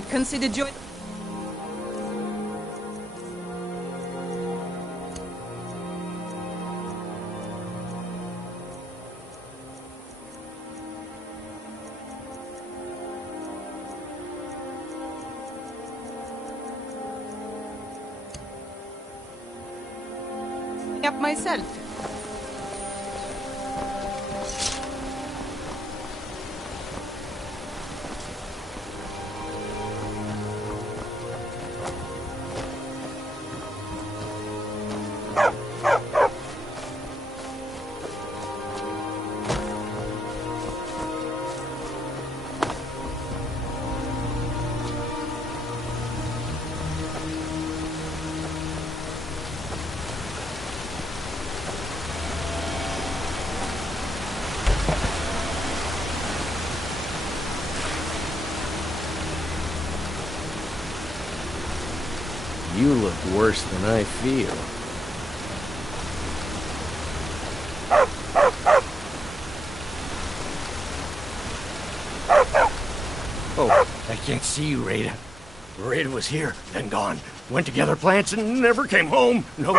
I'd consider joining. Up myself. You look worse than I feel. Oh, I can't see you, Rada. Rada was here, then gone. Went to gather plants and never came home. No.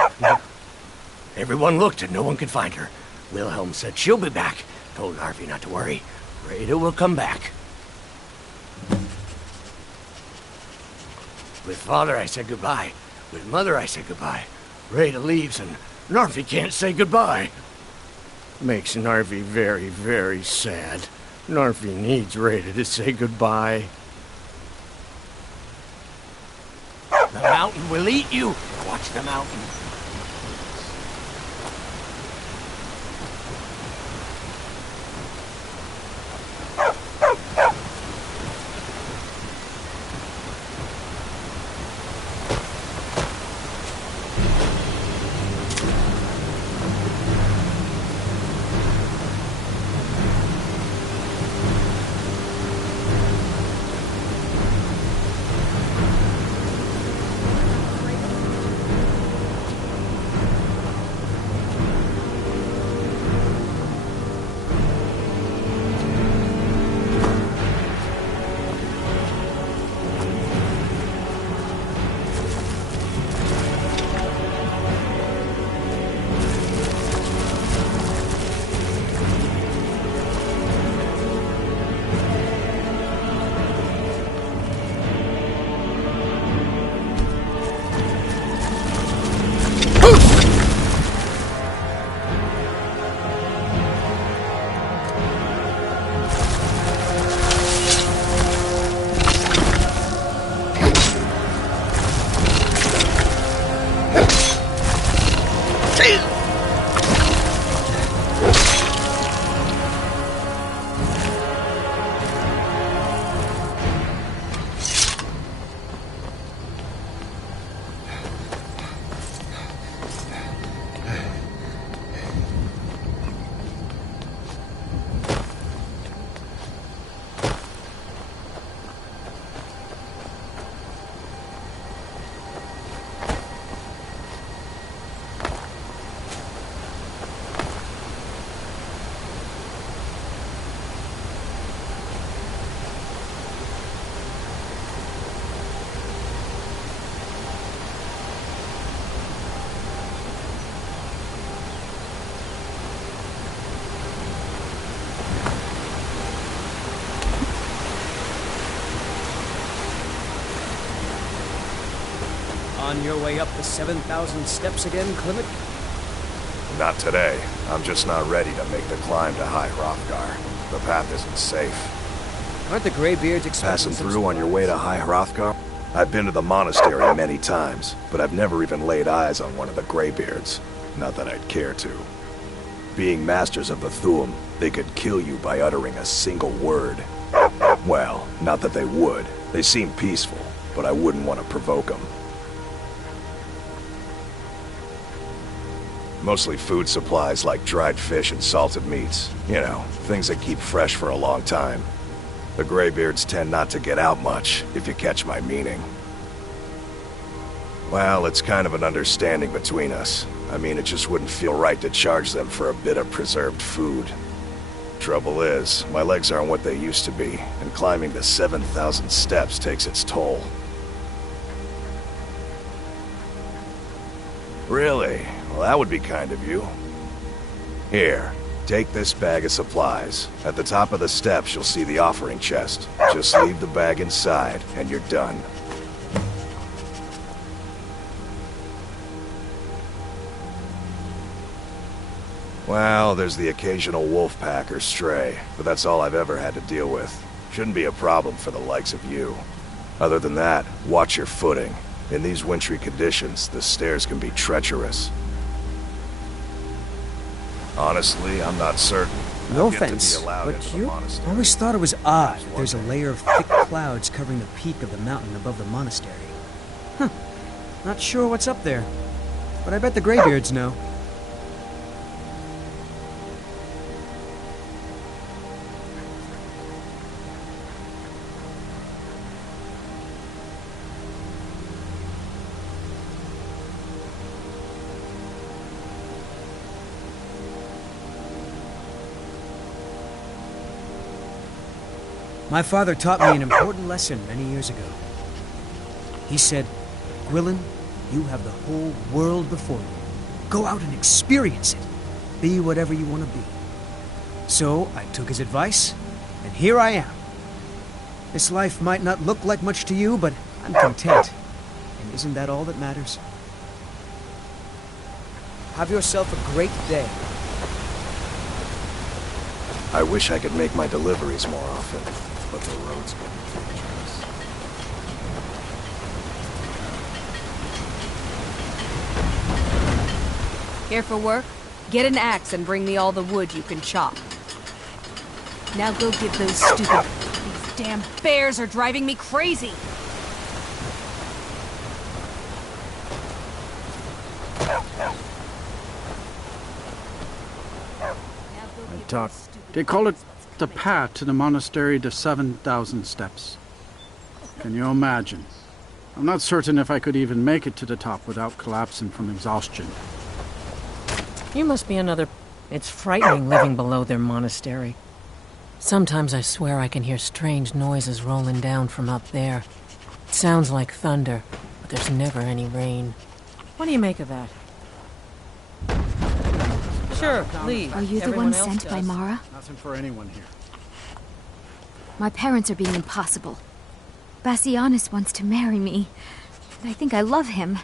Everyone looked and no one could find her. Wilhelm said she'll be back. Told Harvey not to worry. Rada will come back. With Father, I said goodbye. With Mother, I said goodbye. Rada leaves, and Narvi can't say goodbye. Makes Narvi very, very sad. Narvi needs Rada to say goodbye. The mountain will eat you. Watch the mountain. On your way up the 7,000 steps again, Clement? Not today. I'm just not ready to make the climb to High Hrothgar. The path isn't safe. Aren't the Greybeards Passing through on your way to High Hrothgar? I've been to the monastery many times, but I've never even laid eyes on one of the Greybeards. Not that I'd care to. Being masters of the Thu'um, they could kill you by uttering a single word. Well, not that they would. They seem peaceful, but I wouldn't want to provoke them. Mostly food supplies like dried fish and salted meats. You know, things that keep fresh for a long time. The Greybeards tend not to get out much, if you catch my meaning. Well, it's kind of an understanding between us. I mean, it just wouldn't feel right to charge them for a bit of preserved food. Trouble is, my legs aren't what they used to be, and climbing the 7,000 steps takes its toll. Really? Well, that would be kind of you. Here, take this bag of supplies. At the top of the steps, you'll see the offering chest. Just leave the bag inside, and you're done. Well, there's the occasional wolf pack or stray, but that's all I've ever had to deal with. Shouldn't be a problem for the likes of you. Other than that, watch your footing. In these wintry conditions, the stairs can be treacherous. Honestly, I'm not certain. No I'll get to be offense, allowed but into the you monastery. always thought it was odd. There's a layer of thick clouds covering the peak of the mountain above the monastery. Huh. Not sure what's up there, but I bet the Greybeards know. My father taught me an important lesson many years ago. He said, Gwilyn, you have the whole world before you. Go out and experience it. Be whatever you want to be. So I took his advice, and here I am. This life might not look like much to you, but I'm content. And isn't that all that matters? Have yourself a great day. I wish I could make my deliveries more often, but the roads can be dangerous. Here for work? Get an axe and bring me all the wood you can chop. Now go give those stupid... These damn bears are driving me crazy! They call it the path to the monastery to 7,000 steps. Can you imagine? I'm not certain if I could even make it to the top without collapsing from exhaustion. You must be another... It's frightening living below their monastery. Sometimes I swear I can hear strange noises rolling down from up there. It sounds like thunder, but there's never any rain. What do you make of that? Sure, leave. Are you the Everyone one else sent by does. Mara? Nothing for anyone here. My parents are being impossible. Bassianus wants to marry me. And I think I love him.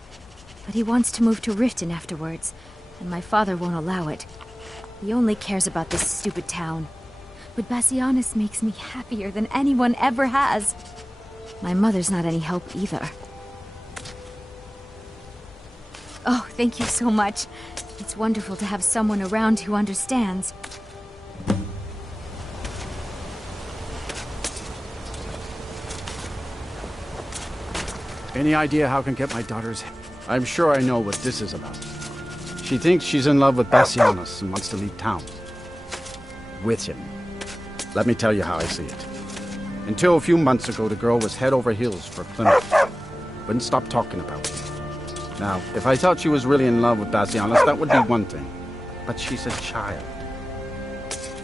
But he wants to move to Riften afterwards, and my father won't allow it. He only cares about this stupid town. But Bassianus makes me happier than anyone ever has. My mother's not any help either. Oh, thank you so much. It's wonderful to have someone around who understands. Any idea how I can get my daughter's... I'm sure I know what this is about. She thinks she's in love with Bassianus and wants to leave town. With him. Let me tell you how I see it. Until a few months ago, the girl was head over heels for Plymouth. Wouldn't stop talking about him. Now, if I thought she was really in love with Bassianus, that would be one thing. But she's a child.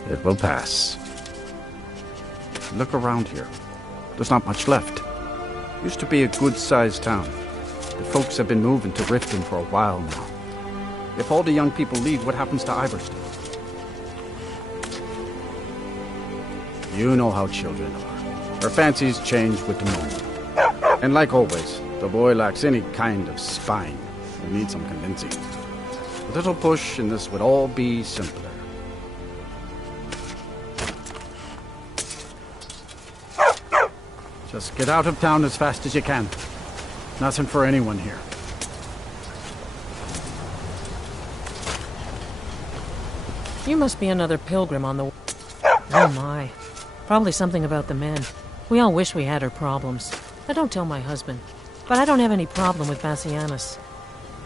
It will pass. Look around here. There's not much left. Used to be a good-sized town. The folks have been moving to Riften for a while now. If all the young people leave, what happens to Iverstein? You know how children are. Their fancies change with the moment. And like always, the boy lacks any kind of spine. He'll need some convincing. A little push and this would all be simpler. Just get out of town as fast as you can. Nothing for anyone here. You must be another pilgrim on the... Oh my. Probably something about the men. We all wish we had her problems. I don't tell my husband. But I don't have any problem with Bassianus.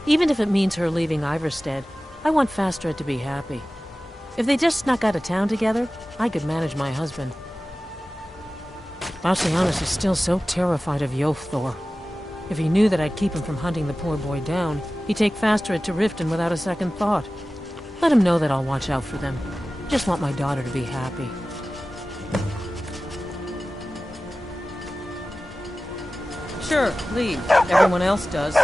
Even if it means her leaving Iverstead, I want Fastred to be happy. If they just snuck out of town together, I could manage my husband. Bassianus is still so terrified of Yofthor. If he knew that I'd keep him from hunting the poor boy down, he'd take Fastred to Riften without a second thought. Let him know that I'll watch out for them. Just want my daughter to be happy. Sure, leave. Everyone else does.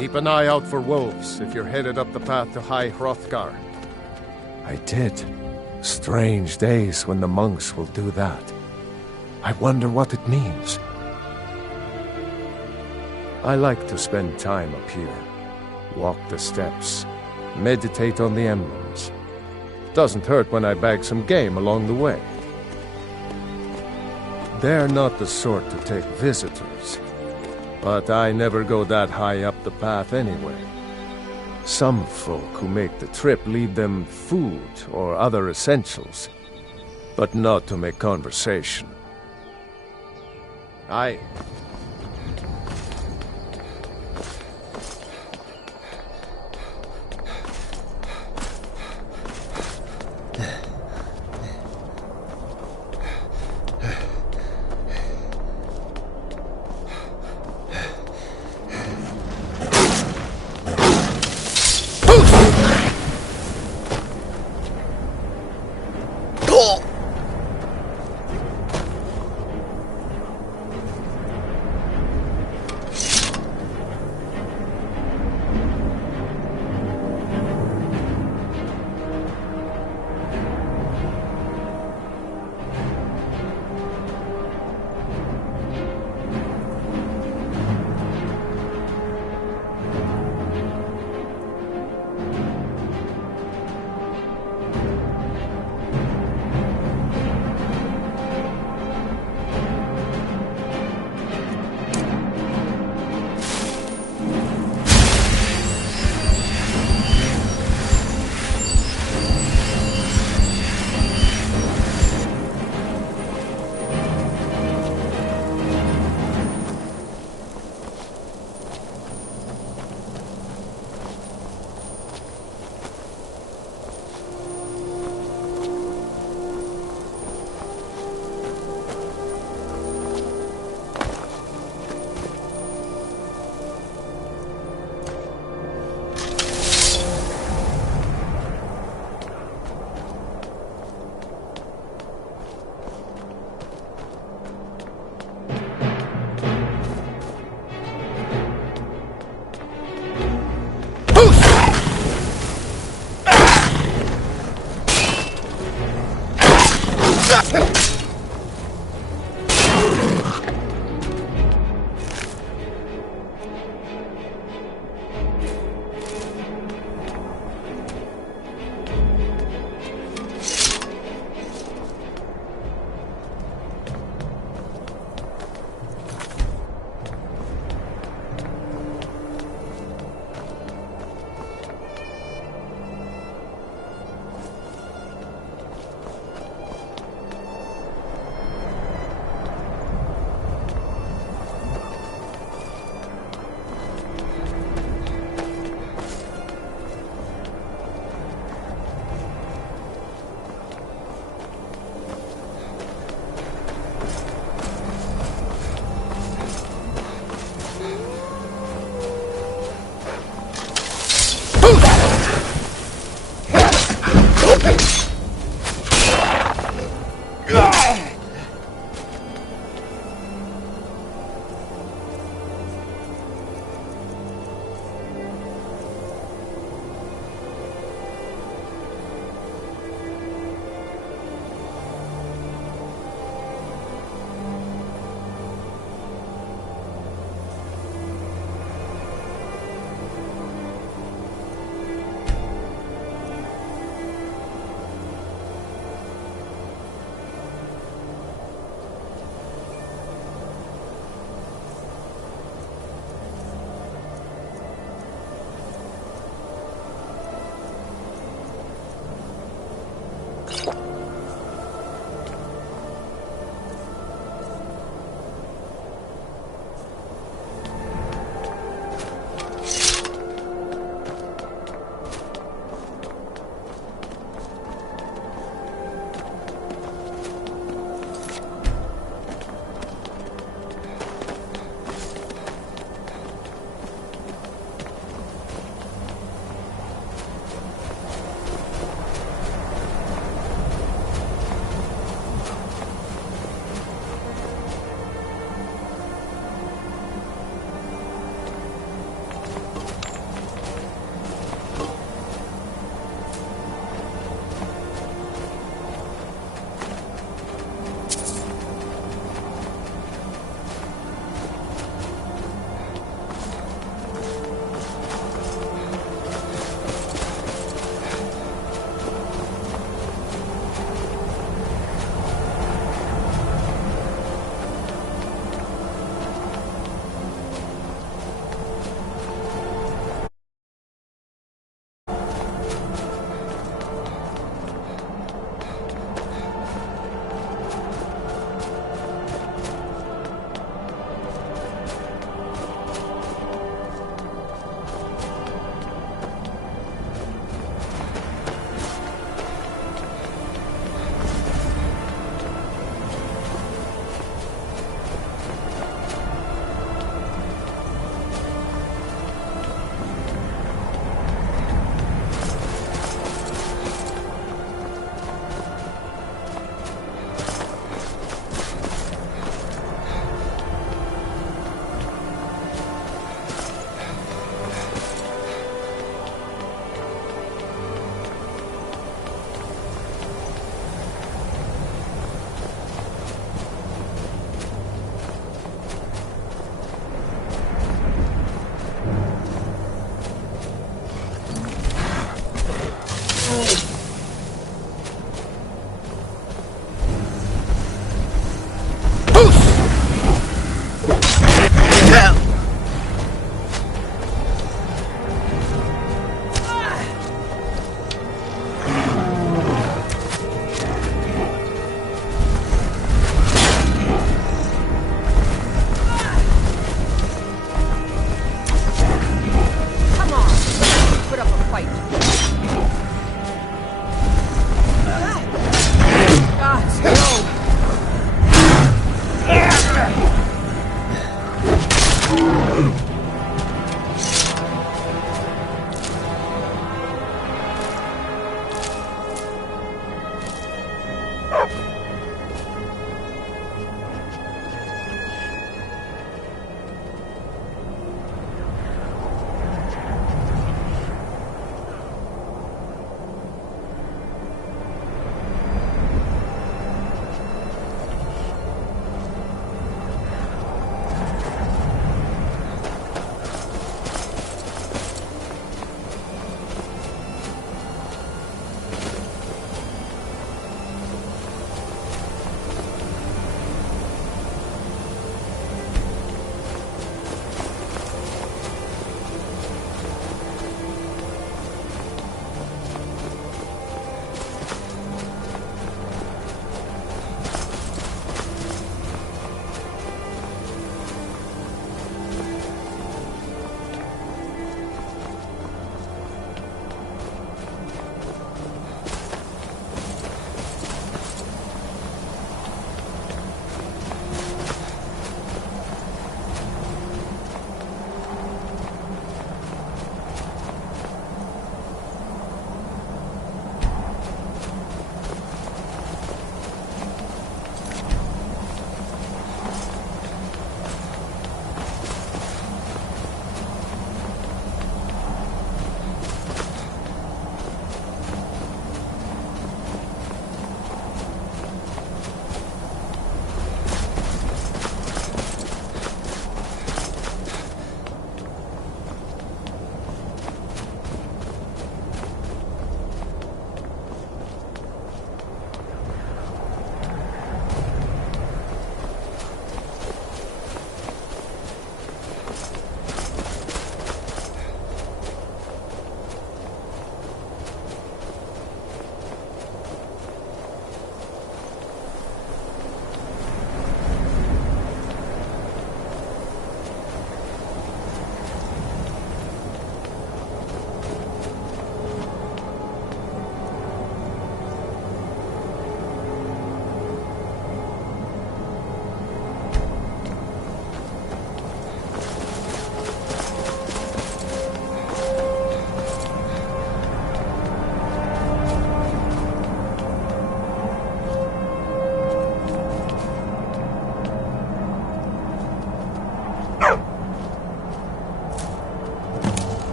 Keep an eye out for wolves if you're headed up the path to High Hrothgar. I did. Strange days when the monks will do that. I wonder what it means. I like to spend time up here. Walk the steps. Meditate on the emblems. Doesn't hurt when I bag some game along the way. They're not the sort to take visitors. But I never go that high up the path anyway. Some folk who make the trip leave them food or other essentials, but not to make conversation.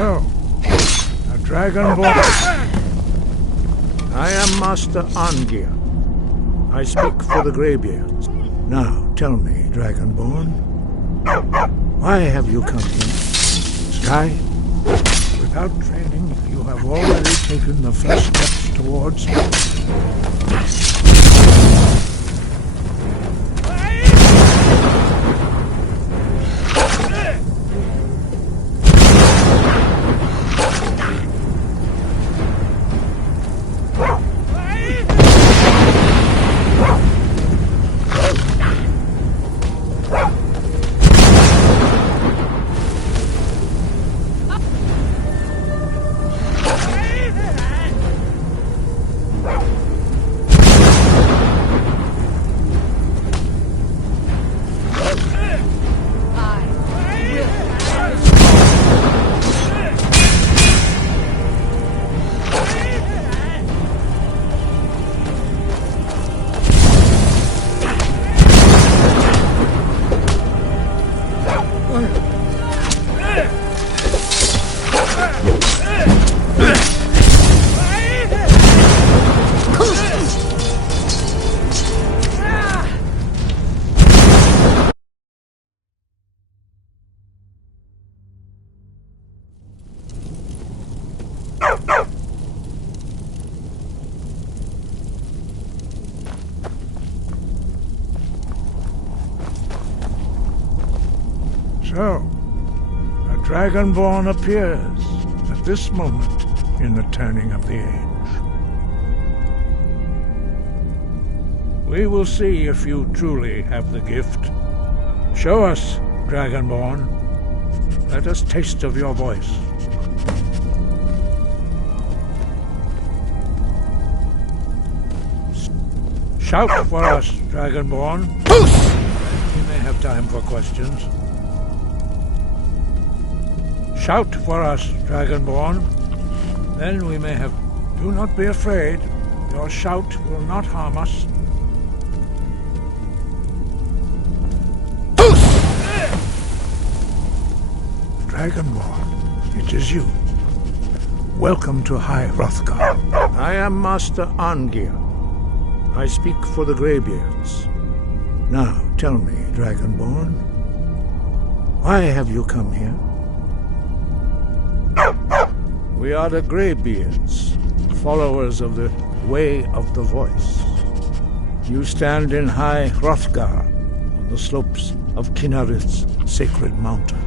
So, a dragonborn. I am Master Angir. I speak for the Greybeards. Now, tell me, Dragonborn, why have you come here? Sky? Without training, you have already taken the first steps towards... So, a Dragonborn appears at this moment in the turning of the age. We will see if you truly have the gift. Show us, Dragonborn. Let us taste of your voice. Shout for us, Dragonborn. We may have time for questions. Shout for us, Dragonborn. Then we may have... Do not be afraid. Your shout will not harm us. Dragonborn, it is you. Welcome to High Hrothgar. I am Master Angir. I speak for the Greybeards. Now, tell me, Dragonborn, why have you come here? We are the Greybeards, followers of the Way of the Voice. You stand in High Hrothgar, on the slopes of Kinnarith's sacred mountain.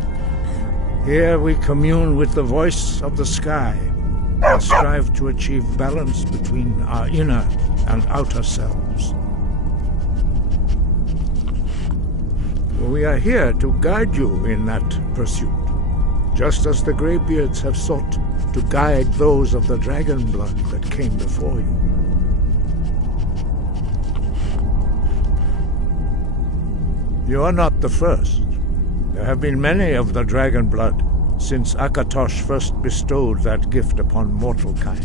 Here we commune with the voice of the sky and strive to achieve balance between our inner and outer selves. We are here to guide you in that pursuit, just as the Greybeards have sought to guide those of the dragon blood that came before you. You are not the first. There have been many of the dragon blood since Akatosh first bestowed that gift upon mortal kind.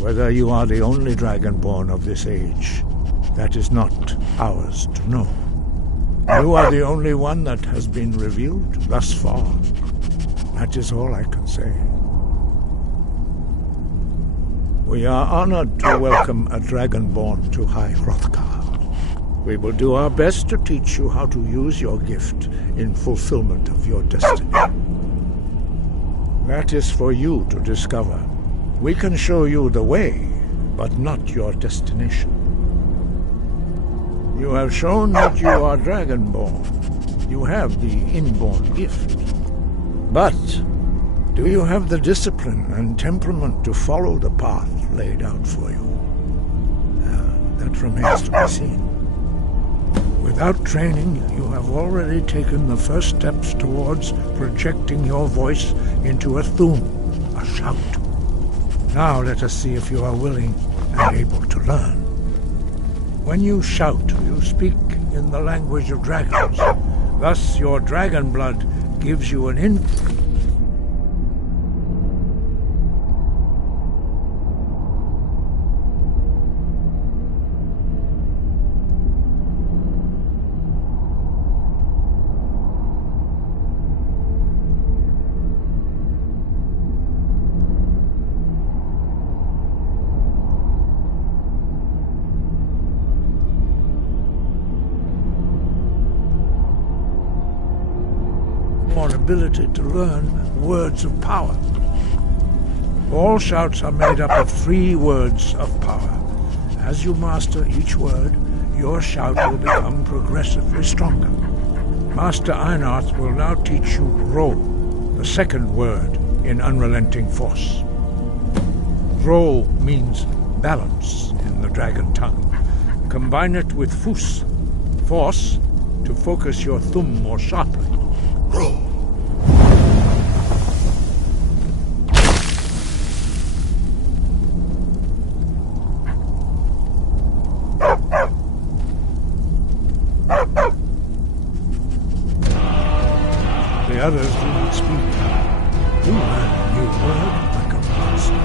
Whether you are the only dragonborn of this age, that is not ours to know. You are the only one that has been revealed thus far. That is all I can say. We are honored to welcome a dragonborn to High Hrothgar. We will do our best to teach you how to use your gift in fulfillment of your destiny. That is for you to discover. We can show you the way, but not your destination. You have shown that you are dragonborn. You have the inborn gift. But do you have the discipline and temperament to follow the path laid out for you? That remains to be seen. Without training, you have already taken the first steps towards projecting your voice into a thum, a shout. Now let us see if you are willing and able to learn. When you shout, you speak in the language of dragons. Thus, your dragon blood gives you an Dragonborn ability to learn words of power. All shouts are made up of 3 words of power. As you master each word, your shout will become progressively stronger. Master Einarth will now teach you Ro, the 2nd word in Unrelenting Force. Ro means balance in the dragon tongue. Combine it with Fus, force, to focus your thumb more sharply. Ro. The others do not speak. You learn a new word like a monster.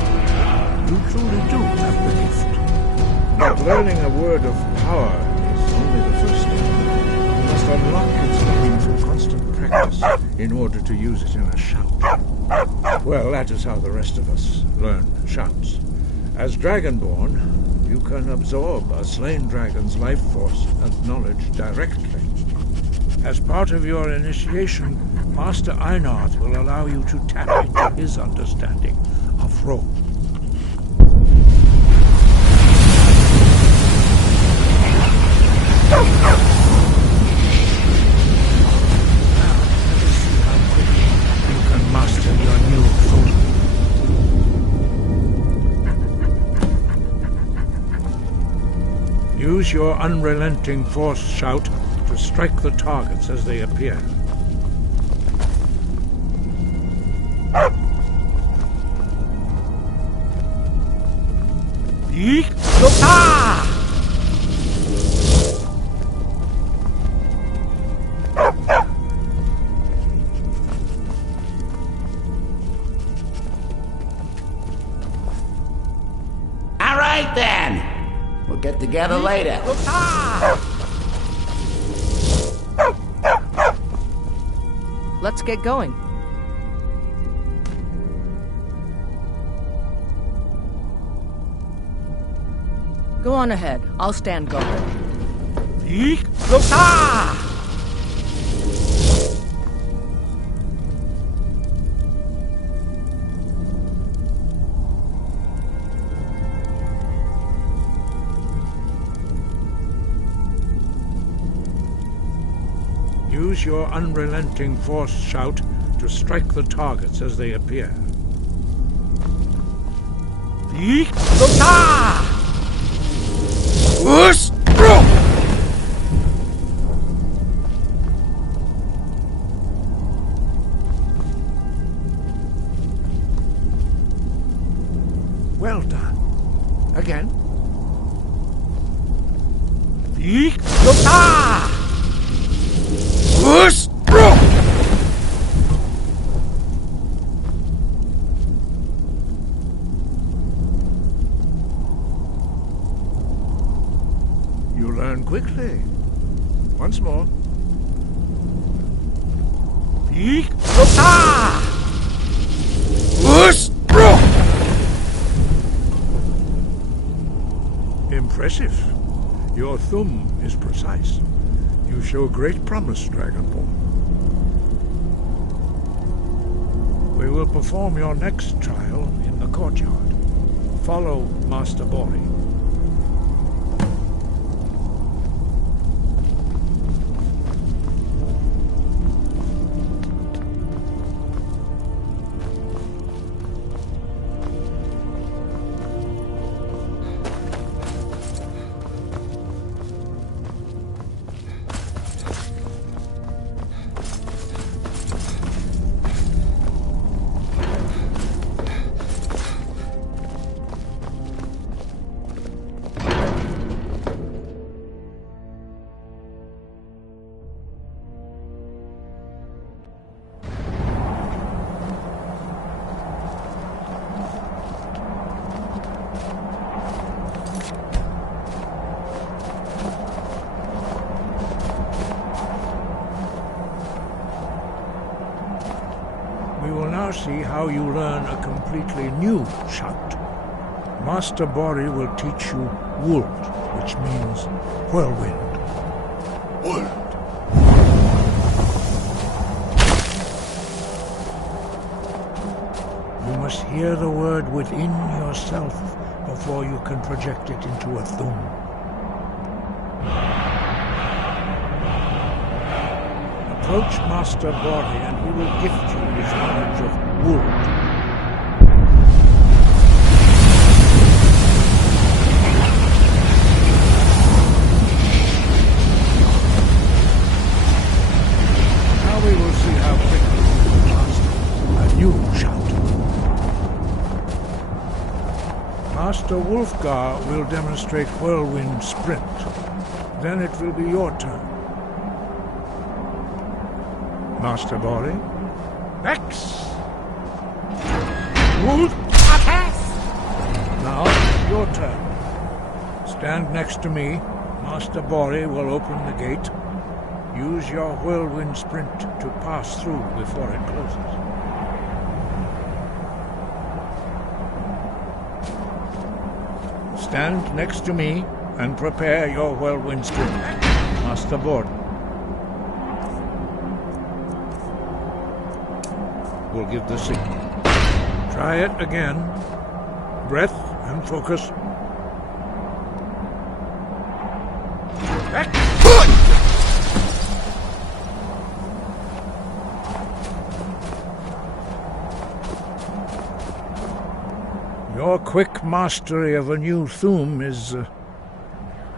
You truly do have the gift. But learning a word of power is only the first step. You must unlock its meaning through constant practice in order to use it in a shout. Well, that is how the rest of us learn shouts. As Dragonborn, you can absorb a slain dragon's life force and knowledge directly. As part of your initiation, Master Einarth will allow you to tap into his understanding of Ro. Now, let us see how quickly you can master your new form. Use your unrelenting force shout to strike the targets as they appear. Yeek! Ah! All right then. We'll get together later. Let's get going. Go on ahead. I'll stand guard. Yeek! Ah! Use your unrelenting force shout to strike the targets as they appear. Yeek! Ah! Whoosh! Well done. Again. Yeek! Ah! Whoosh! You learn quickly. Once more. Yeek! Ah! Whoosh! Impressive. Your thumb is precise. You show great promise, Dragonborn. We will perform your next trial in the courtyard. Follow Master Bori. We will now see how you learn a completely new shout. Master Bori will teach you Wuld, which means whirlwind. Wuld. must hear the word within yourself before you can project it into a thum. Approach Master Bori and he will gift you his knowledge of wood. We will see how quickly you can master a new shout. Master Wulfgar will demonstrate Whirlwind Sprint. Then it will be your turn. Master Bori. Vex! Wolf! Now, your turn. Stand next to me. Master Bori will open the gate. Use your Whirlwind Sprint to pass through before it closes. Stand next to me and prepare your Whirlwind Sprint. Master Bori will give the signal. Try it again. Breath and focus. Your quick mastery of a new thum is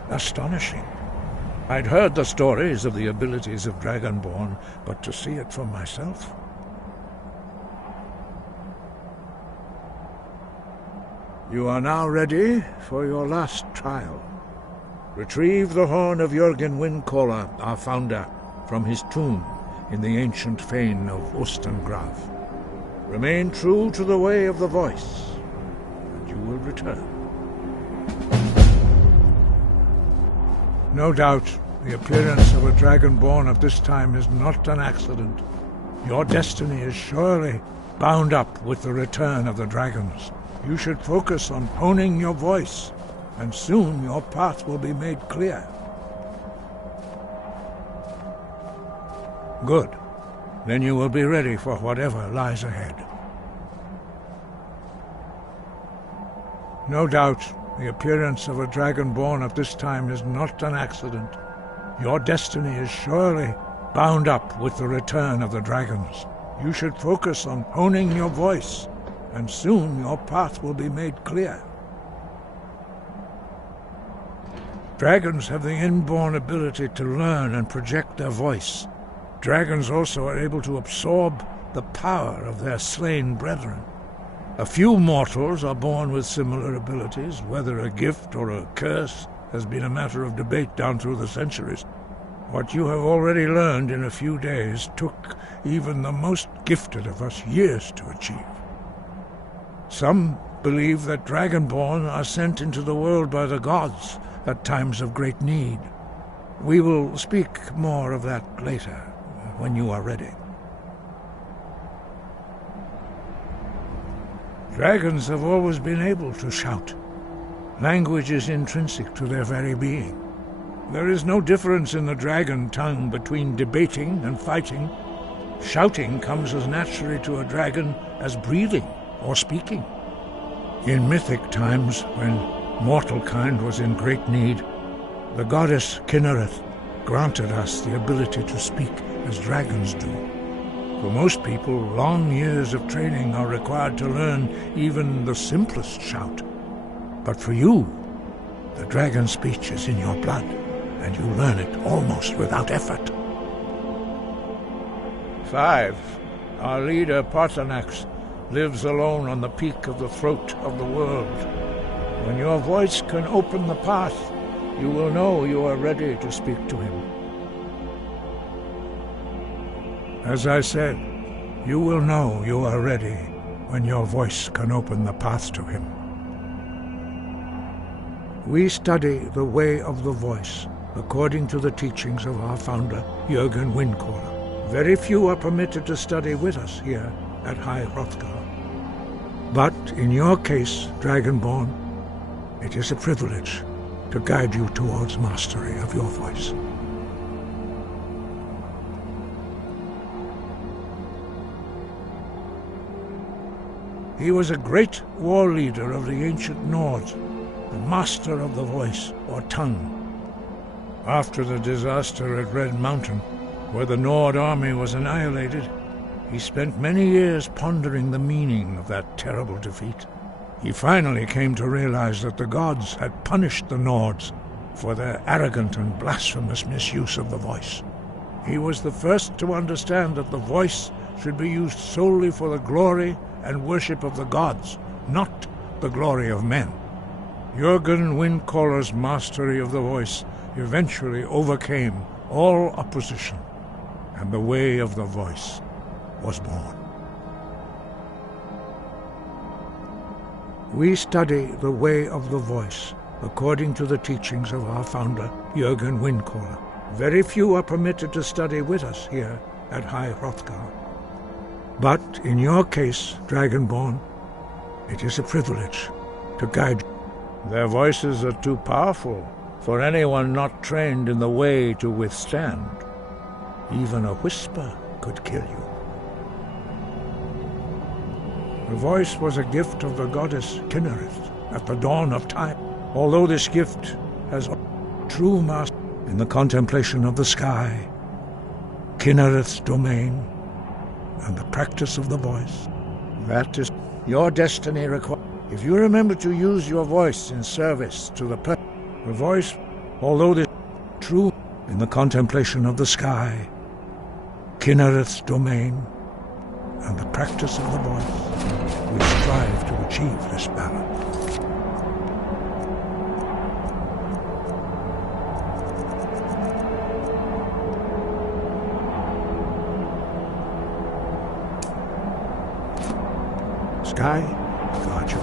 astonishing. I'd heard the stories of the abilities of Dragonborn, but to see it for myself... You are now ready for your last trial. Retrieve the horn of Jürgen Windcaller, our founder, from his tomb in the ancient fane of Ostengraf. Remain true to the way of the voice, and you will return. No doubt, the appearance of a Dragonborn at this time is not an accident. Your destiny is surely bound up with the return of the dragons. You should focus on honing your voice, and soon your path will be made clear. Good. Then you will be ready for whatever lies ahead. No doubt, the appearance of a Dragonborn at this time is not an accident. Your destiny is surely bound up with the return of the dragons. You should focus on honing your voice, and soon your path will be made clear. Dragons have the inborn ability to learn and project their voice. Dragons also are able to absorb the power of their slain brethren. A few mortals are born with similar abilities. Whether a gift or a curse has been a matter of debate down through the centuries. What you have already learned in a few days took even the most gifted of us years to achieve. Some believe that Dragonborn are sent into the world by the gods at times of great need. We will speak more of that later, when you are ready. Dragons have always been able to shout. Language is intrinsic to their very being. There is no difference in the dragon tongue between debating and fighting. Shouting comes as naturally to a dragon as breathing or speaking. In mythic times, when mortal kind was in great need, the goddess Kinnereth granted us the ability to speak as dragons do. For most people, long years of training are required to learn even the simplest shout. But for you, the dragon speech is in your blood, and you learn it almost without effort. 5. Our leader, Parthenax, lives alone on the peak of the throat of the world. When your voice can open the path, you will know you are ready to speak to him. As I said, you will know you are ready when your voice can open the path to him. We study the way of the voice according to the teachings of our founder, Jürgen Windcaller. Very few are permitted to study with us here at High Hrothgar. But in your case, Dragonborn, it is a privilege to guide you towards mastery of your voice. He was a great war leader of the ancient Nords, the master of the voice, or tongue. After the disaster at Red Mountain, where the Nord army was annihilated, he spent many years pondering the meaning of that terrible defeat. He finally came to realize that the gods had punished the Nords for their arrogant and blasphemous misuse of the voice. He was the first to understand that the voice should be used solely for the glory and worship of the gods, not the glory of men. Jürgen Windcaller's mastery of the voice eventually overcame all opposition, and the way of the voice was born. We study the way of the voice according to the teachings of our founder, Jürgen Windcaller. Very few are permitted to study with us here at High Hrothgar. But in your case, Dragonborn, it is a privilege to guide you. Their voices are too powerful for anyone not trained in the way to withstand. Even a whisper could kill you. The voice was a gift of the goddess Kinnereth at the dawn of time. Although this gift has true master in the contemplation of the sky, Kinnereth's domain, and the practice of the voice. That is your destiny requires. If you remember to use your voice in service to the voice, although this true in the contemplation of the sky, Kinnereth's domain, and the practice of the voice, we strive to achieve this balance. Sky, guard you.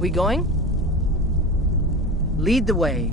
We going? Lead the way.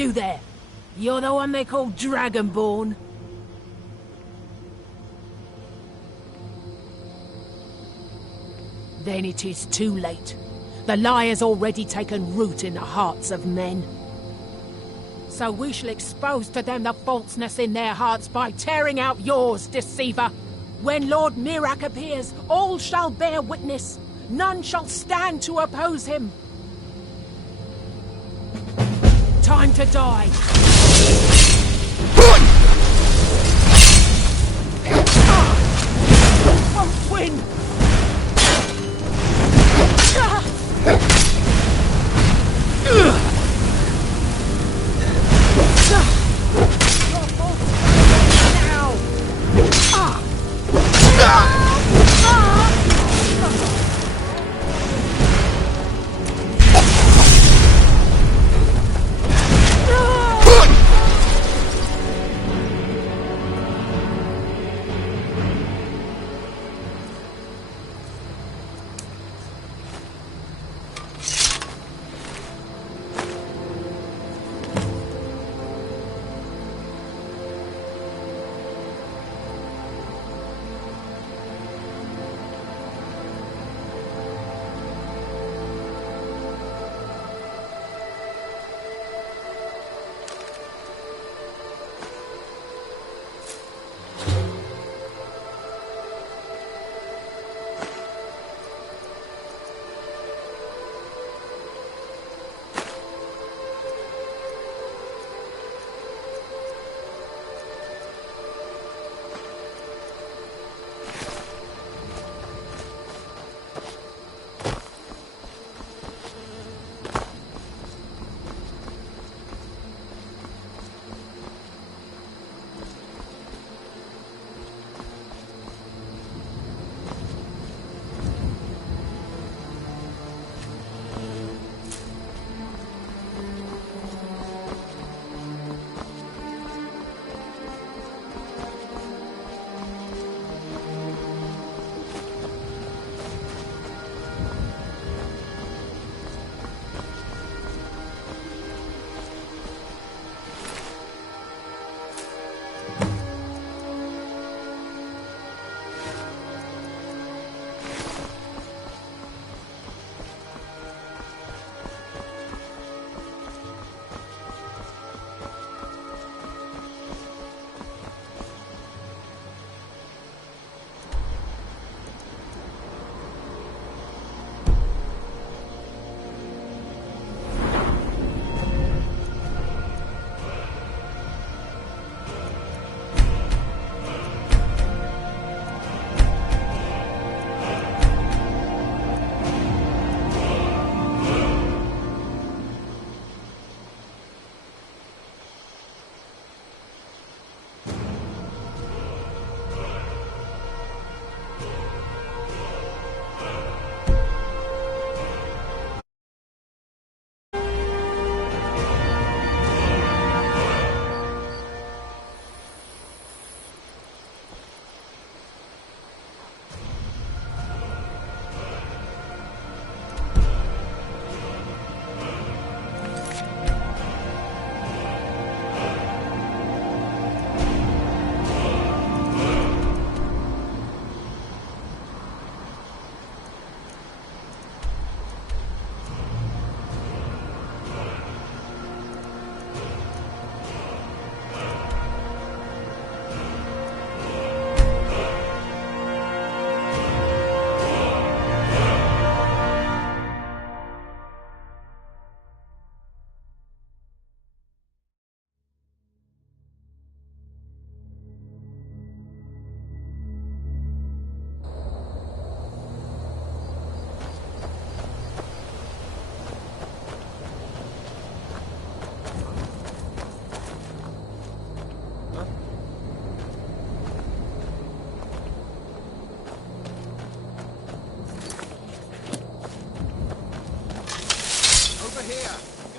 You there. You're the one they call Dragonborn. Then it is too late. The lie has already taken root in the hearts of men. So we shall expose to them the falseness in their hearts by tearing out yours, deceiver. When Lord Mirak appears, all shall bear witness. None shall stand to oppose him. Time to die. Won't win.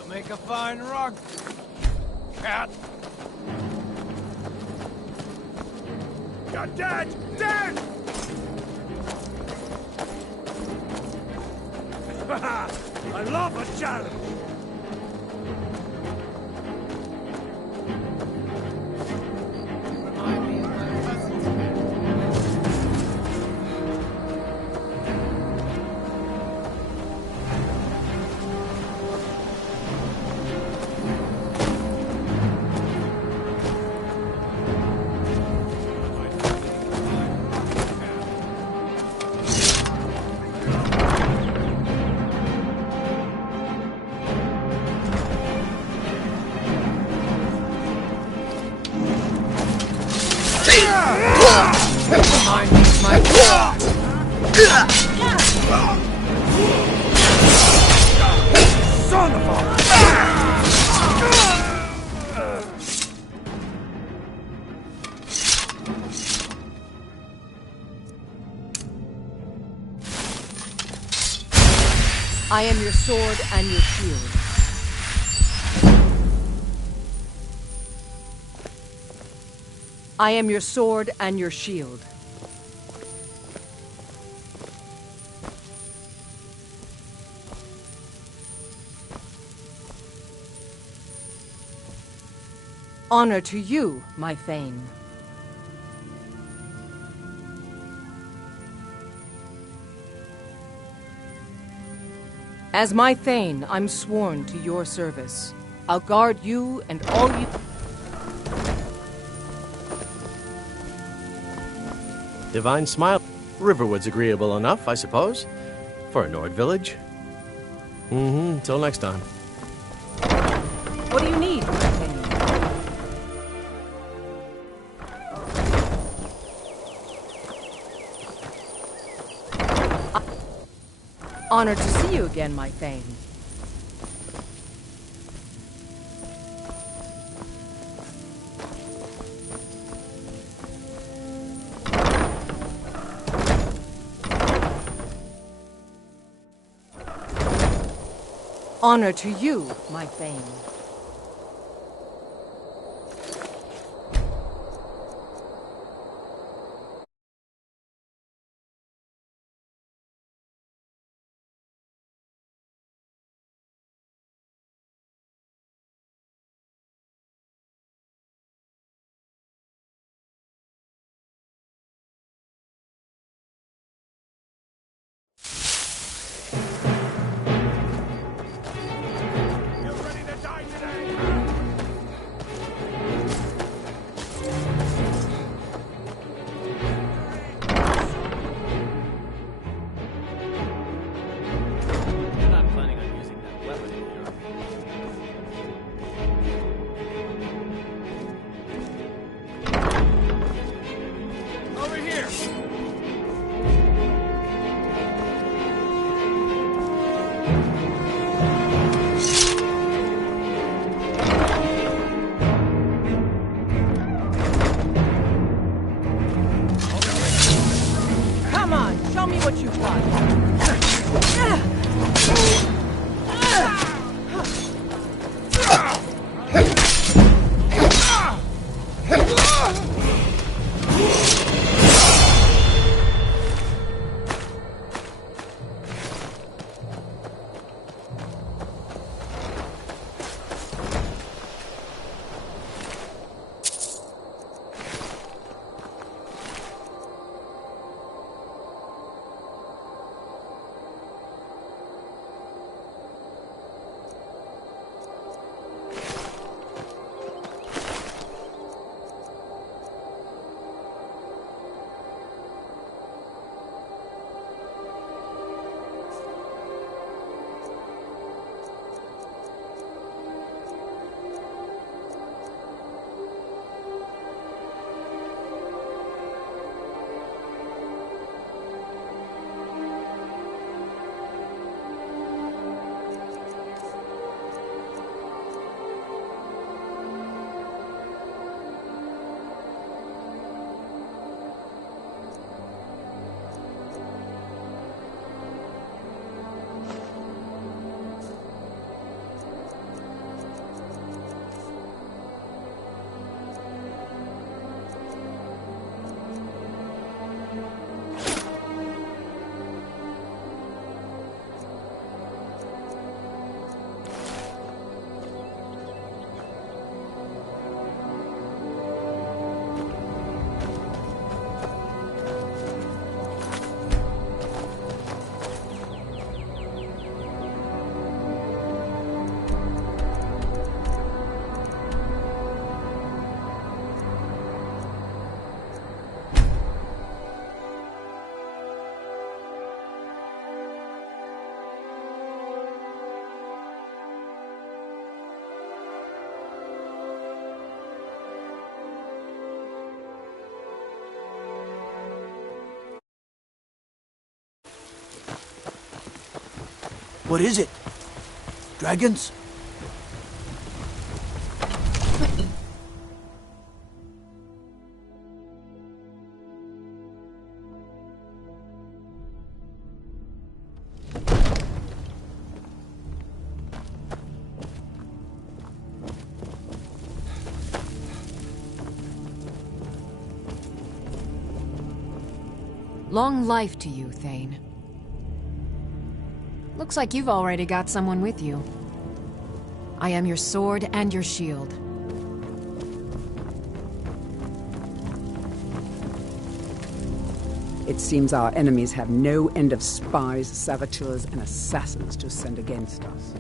Make a fine rug. Cat. You're dead! Dead! I love a challenge. Mine needs my Son of a... I am your sword and your shield. I am your sword and your shield. Honor to you, my Thane. As my Thane, I'm sworn to your service. I'll guard you and all you... Divine smile. Riverwood's agreeable enough, I suppose, for a Nord village. Till next time. What do you need, my Thane? Honored to see you again, my Thane. Honor to you, my Thane. Come on, show me what you've got. What is it? Dragons? Long life to you, Thane. Looks like you've already got someone with you. I am your sword and your shield. It seems our enemies have no end of spies, saboteurs, and assassins to send against us.